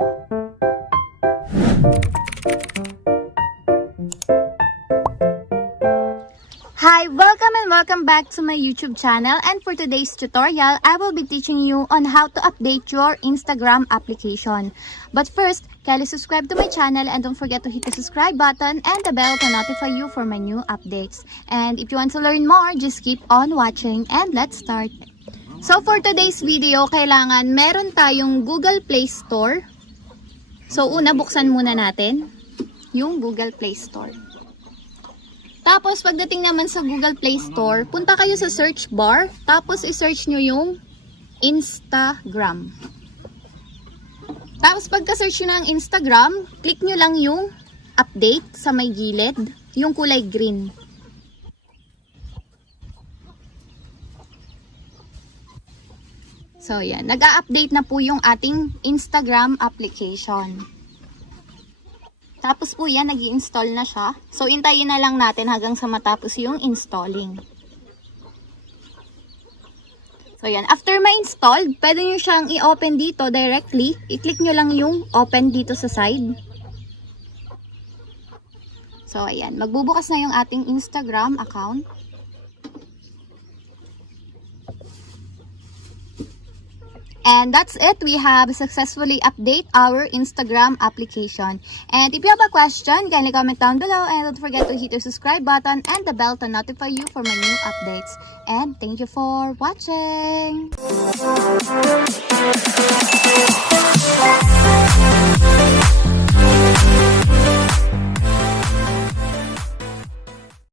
Hi, welcome back to my YouTube channel, and for today's tutorial, I will be teaching you on how to update your Instagram application. But first, kindly subscribe to my channel and don't forget to hit the subscribe button and the bell to notify you for my new updates. And if you want to learn more, just keep on watching and let's start. So for today's video, kailangan meron tayong Google Play Store. So una, buksan muna natin yung Google Play Store. Tapos, pagdating naman sa Google Play Store, punta kayo sa search bar, tapos i-search nyo yung Instagram. Tapos, pagka-search nyo ng Instagram, click nyo lang yung update sa may gilid, yung kulay green. So, yan. Nag-a-update na po yung ating Instagram application. Tapos po yan, nag-i-install na siya. So, intayin na lang natin hanggang sa matapos yung installing. So, yan. After ma-install, pwede nyo siyang i-open dito directly. I-click nyo lang yung open dito sa side. So, ayan. Magbubukas na yung ating Instagram account. And that's it. We have successfully updated our Instagram application. And if you have a question, kindly comment down below. And don't forget to hit the subscribe button and the bell to notify you for my new updates. And thank you for watching.